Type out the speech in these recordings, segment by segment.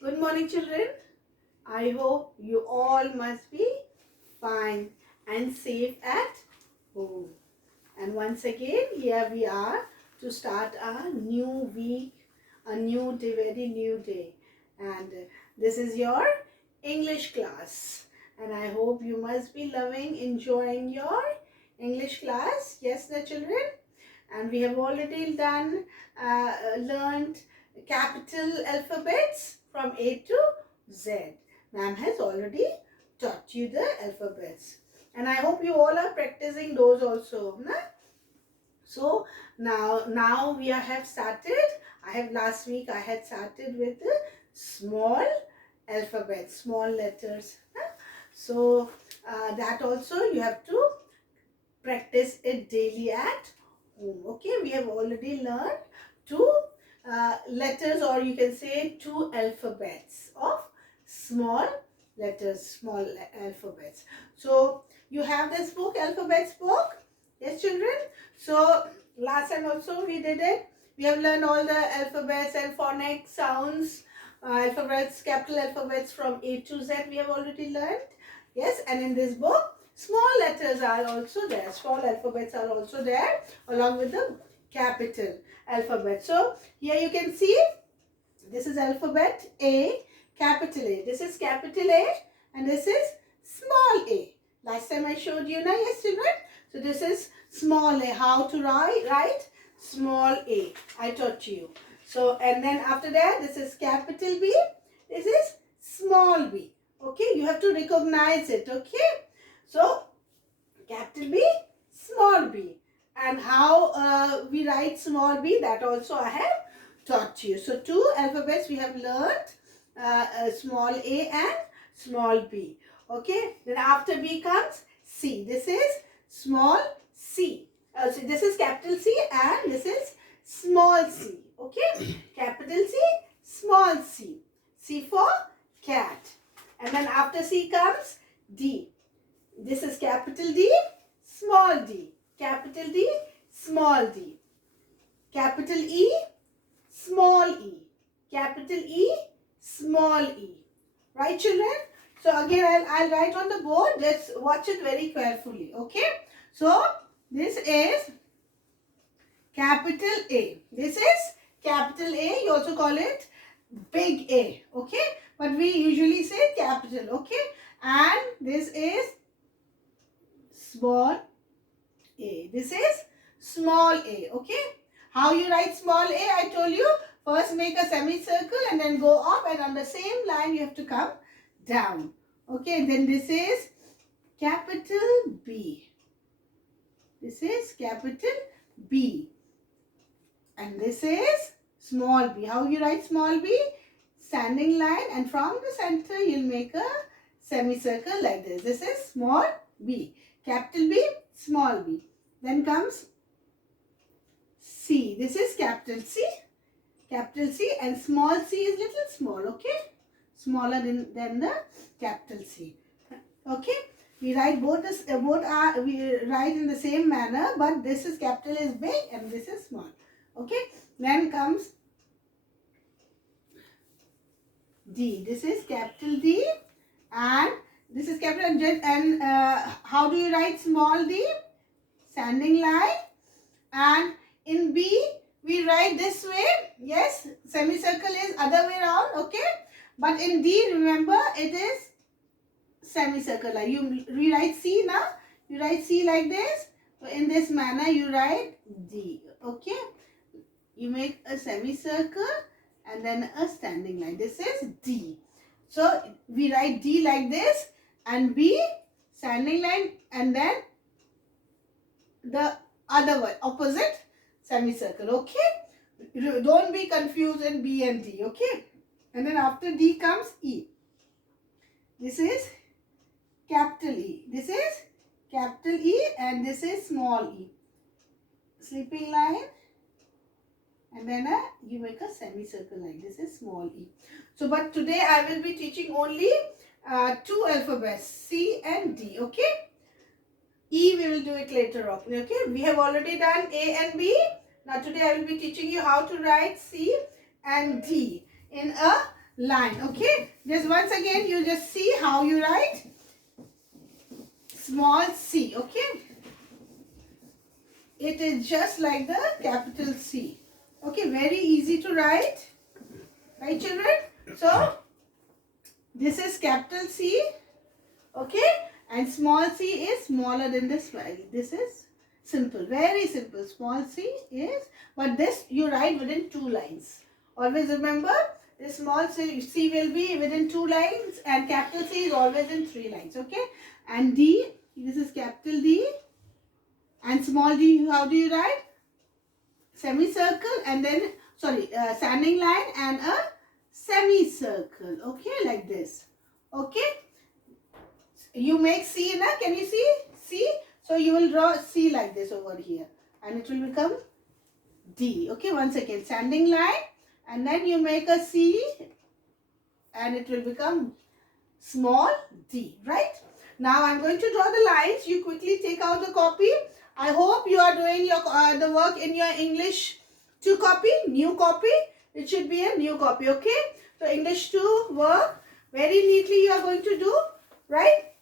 Good morning, children. I hope you all must be fine and safe at home. And once again, here we are to start a new week, a new day, very new day. And this is your English class. And I hope you must be loving, enjoying your English class. Yes, the children. And we have already learned capital alphabets from A to Z. Ma'am has already taught you the alphabets, and I hope you all are practicing those also. Na? So now we have started. I have last week I had started with the small alphabet, small letters. Na? So that also you have to practice it daily at home. Okay, we have already learned two letters, or you can say two alphabets of small letters, small alphabets. So you have this book, alphabets book. Yes, children. So last time also we did it. We have learned all the alphabets and phonic sounds, alphabets, capital alphabets from A to Z. We have already learned. Yes, and in this book small letters are also there, small alphabets are also there along with the capital alphabet. So here you can see this is alphabet A, capital A. This is capital A and this is small a. Last time I showed you, na, yes children? So this is small a. How to write small a. I taught you. So and then after that this is capital B. This is small b. Okay, you have to recognize it. Okay. So, capital B, small b. And how we write small b, that also I have taught you. So, two alphabets we have learned, small a and small b. Okay, then after b comes C. This is small c. So, this is capital C and this is small c. Okay, capital C, small c. C for cat. And then after C comes D. This is capital D, small d. Capital D, small d. Capital E, small e. Capital E, small e. Right, children? So again, I'll write on the board. Let's watch it very carefully. Okay? So this is capital A. This is capital A. You also call it big A. Okay? But we usually say capital. Okay? And this is small a. This is small a. Okay? How you write small a? I told you. First make a semicircle and then go up, and on the same line you have to come down. Okay? Then this is capital B. This is capital B. And this is small b. How you write small b? Standing line, and from the center you'll make a semicircle like this. This is small b. Capital B, small b. Then comes C. This is capital C. Capital C, and small c is little small, okay? Smaller than the capital C. Okay? We write both we write in the same manner, but this is capital is big and this is small. Okay? Then comes D. This is capital D and this is capital and how do you write small d? Standing line, and in B we write this way. Yes, semicircle is other way around. Okay, but in D remember it is semicircle. Like you rewrite C now. You write C like this. So in this manner you write D. Okay, you make a semicircle and then a standing line. This is D. So we write D like this and B standing line and then the other one opposite semicircle. Okay, don't be confused in B and D. Okay, and then after D comes E. This is capital E. This is capital E and this is small e. Sleeping line, and then you make a semicircle like this is small e. So but today I will be teaching only two alphabets, C and D. Okay, E we will do it later on. Okay, we have already done A and B. Now today I will be teaching you how to write C and D in a line. Okay, just once again you just see how you write small c. Okay, it is just like the capital C. Okay, very easy to write, right children? So this is capital C, okay, and small c is smaller than this value. This is simple, very simple. Small c is, but this you write within 2 lines. Always remember, the small c will be within 2 lines and capital C is always in 3 lines, okay? And D, this is capital D, and small d, how do you write? Semicircle and then, standing line and a semicircle, okay, like this, okay? You make C, na? Can you see? C. So you will draw C like this over here and it will become D. Okay, once again, standing line and then you make a C and it will become small d, right? Now I'm going to draw the lines. You quickly take out the copy. I hope you are doing your the work in your English 2 copy, new copy. It should be a new copy, okay? So English 2 work very neatly you are going to do, right?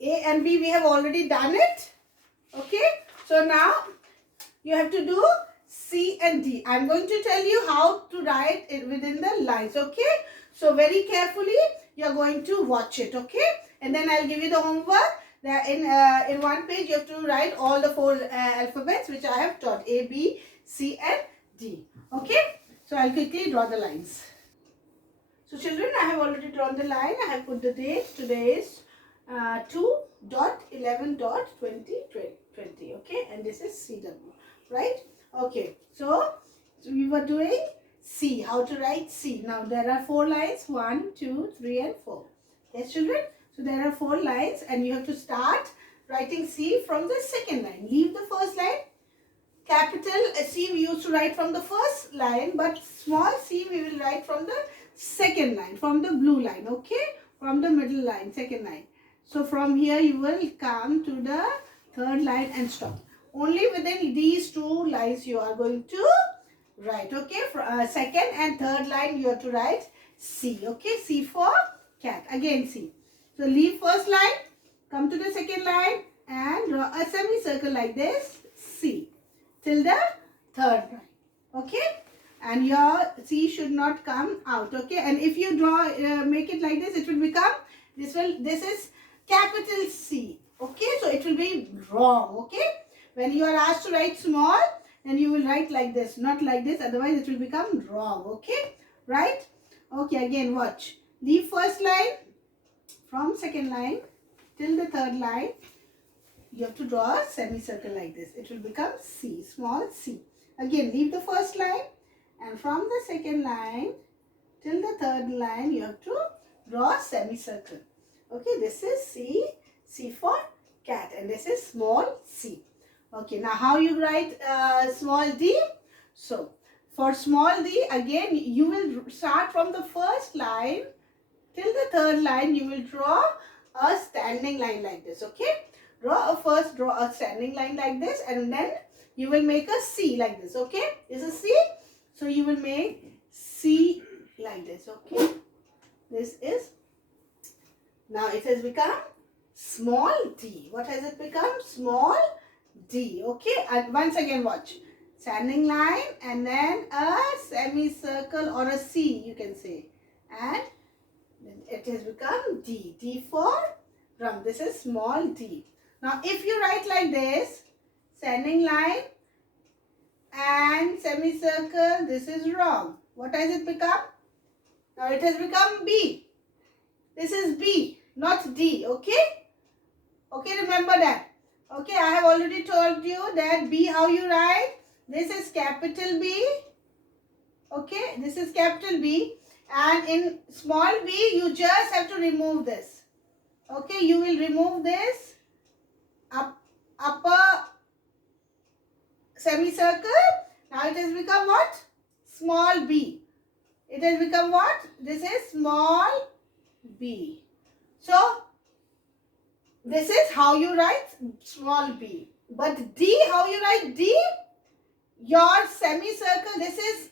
A and B we have already done it, okay? So now you have to do C and D. I'm going to tell you how to write it within the lines, okay? So very carefully you are going to watch it, okay? And then I'll give you the homework. That in one page you have to write all the 4 alphabets which I have taught, A, B, C and D, okay? So I'll quickly draw the lines. So children, I have already drawn the line. I have put the date. Today is 2.11.2020, okay? And this is CW, right? Okay, so we were doing C, how to write C. Now there are 4 lines, 1, 2, 3 and 4. Yes children? So there are 4 lines and you have to start writing C from the second line. Leave the first line. Capital C we used to write from the first line, but small c we will write from the second line, from the blue line, okay? From the middle line, second line. So from here you will come to the third line and stop. Only within these 2 lines you are going to write, okay? For second and third line you have to write C, okay? C for cat, again C. So leave first line, come to the second line and draw a semicircle like this, C, till the third line, okay? And your C should not come out, okay? And if you draw, make it like this, it will become, this is capital C, okay? So it will be wrong, okay? When you are asked to write small, then you will write like this, not like this, otherwise it will become wrong, okay? Right? Okay, again watch. Leave first line, from second line till the third line, you have to draw a semicircle like this. It will become C, small c. Again, leave the first line and from the second line till the third line, you have to draw a semicircle. Okay, this is C, C for cat, and this is small c. Okay, now how you write small d? So, for small d, again, you will start from the first line till the third line, you will draw a standing line like this, okay? Draw a standing line like this and then you will make a C like this, okay? This is C. So you will make C like this, okay? This is, now it has become small d. What has it become? Small d, okay? And once again watch. Standing line and then a semicircle or a C you can say. And it has become D. D for drum. This is small d. Now, if you write like this, standing line and semicircle, this is wrong. What has it become? Now, it has become B. This is B, not D, okay? Okay, remember that. Okay, I have already told you that B, how you write? This is capital B. Okay, this is capital B. And in small b, you just have to remove this. Okay, you will remove this upper semicircle. Now it has become what? Small b. It has become what? This is small b. So, this is how you write small b. But D, how you write D? Your semicircle, this is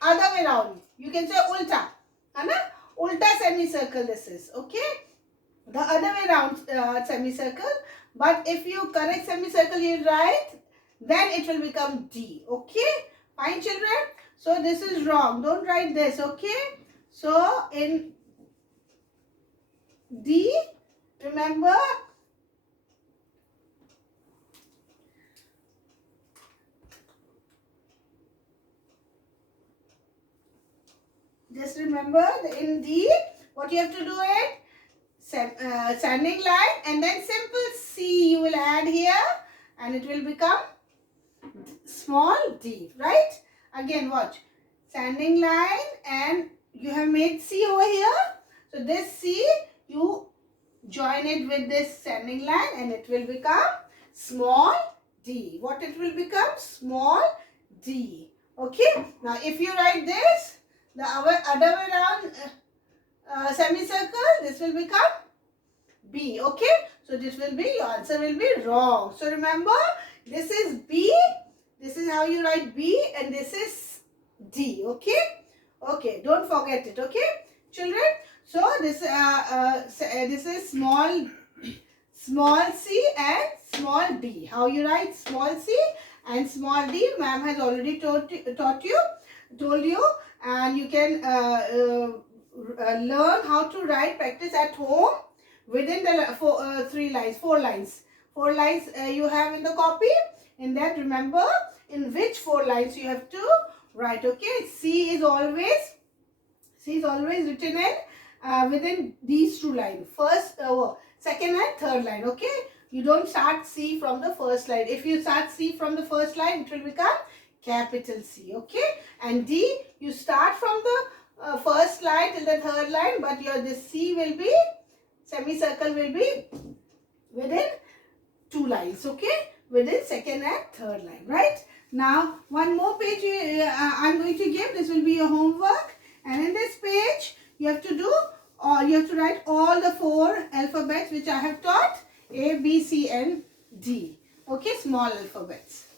other way around. You can say ulta. है ना? Ulta semicircle this is, okay? The other way round semicircle. But if you correct semicircle you write, then it will become D, okay? Fine children? So this is wrong. Don't write this, okay? So in D, remember, just remember in D, what you have to do is standing line and then simple C you will add here and it will become small d, right? Again, watch. Standing line and you have made C over here. So this C, you join it with this standing line and it will become small d. What it will become? Small d. Okay. Now, if you write this, the other way around semicircle, this will become B. Okay. So this will be, your answer will be wrong. So remember, this is B. This is how you write B and this is D. Okay. Okay. Don't forget it. Okay, children. So this is small c and small d. How you write small c and small d? Ma'am has already told you, and you can learn how to write, practice at home within the four lines. Four lines you have in the copy. In that, remember in which 4 lines you have to write. Okay, C is always written in within these 2 lines. First, second and third line. Okay, you don't start C from the first line. If you start C from the first line, it will become capital C. Okay, and D, you start from the first line till the third line, but this C will be, semicircle will be within 2 lines. Okay, within second and third line, right? Now, one more page I'm going to give. This will be your homework. And in this page, you have to do, or you have to write all the 4 alphabets which I have taught. A, B, C, and D. Okay, small alphabets.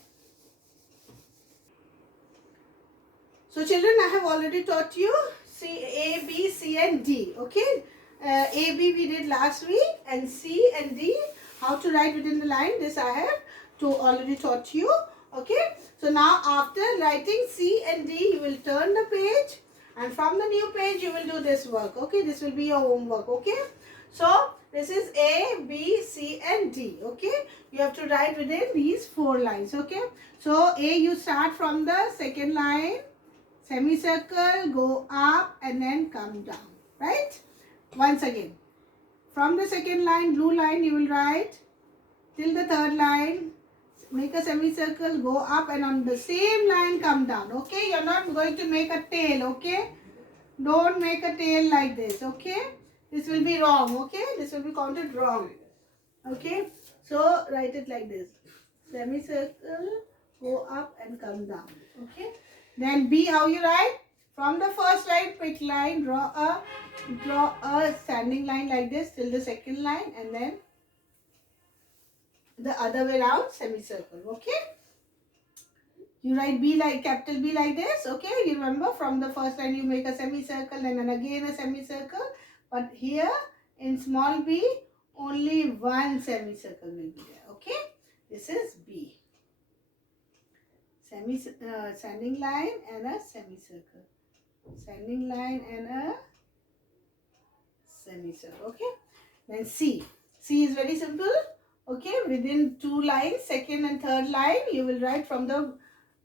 So children, I have already taught you A, B, C, and D. Okay, A, B we did last week, and C and D, how to write within the line, this I have already taught you. Okay, so now after writing C and D, you will turn the page and from the new page you will do this work. Okay, this will be your homework. Okay, so this is A, B, C and D. Okay, you have to write within these 4 lines. Okay, so A, you start from the second line, semicircle, go up and then come down, right? Once again, from the second line, blue line, you will write till the third line, make a semicircle, go up and on the same line come down. Okay, you're not going to make a tail. Okay, don't make a tail like this. Okay, this will be wrong. Okay, this will be counted wrong. Okay, so write it like this, semicircle, go up and come down. Okay, then B, how you write? From the first line, pick line, draw a standing line like this till the second line and then the other way around, semicircle. Okay, you write B like capital B like this. Okay, you remember from the first line you make a semicircle and then again a semicircle, but here in small b only one semicircle will be there. Okay, this is B. Standing line and a semicircle, standing line and a semicircle. Okay, then C is very simple. Okay, within 2 lines, second and third line, you will write from the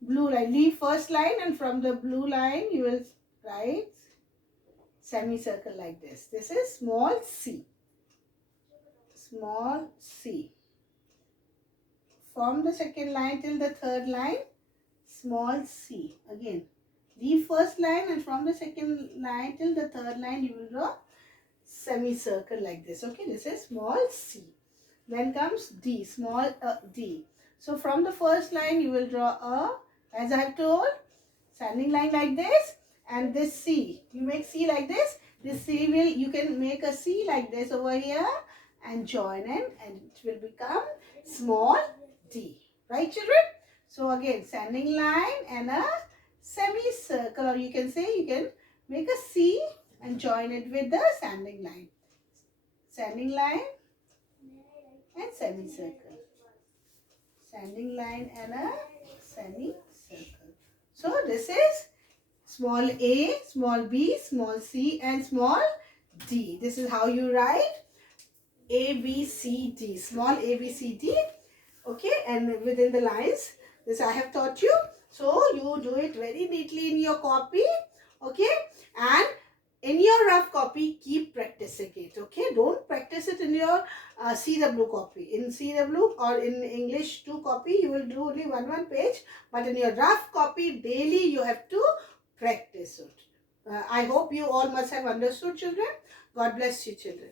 blue line. Leave first line and from the blue line, you will write semicircle like this. This is small c. Small c. From the second line till the third line, small c. Again, leave first line and from the second line till the third line, you will draw semicircle like this. Okay, this is small c. Then comes D, small d. So from the first line you will draw a, as I have told, standing line like this, and this C. You make C like this. This C will, you can make a C like this over here and join it and it will become small d. Right children? So again, standing line and a semicircle, or you can say you can make a C and join it with the standing line. Standing line and semicircle. Standing line and a semicircle. So this is small a, small b, small c and small d. This is how you write A, B, C, D. Small A, B, C, D. Okay, and within the lines, this I have taught you. So you do it very neatly in your copy. Okay, and in your rough copy, keep practicing it. Okay, don't practice it in your CW copy. In CW or in English 2 copy, you will do only one page. But in your rough copy, daily you have to practice it. I hope you all must have understood, children. God bless you, children.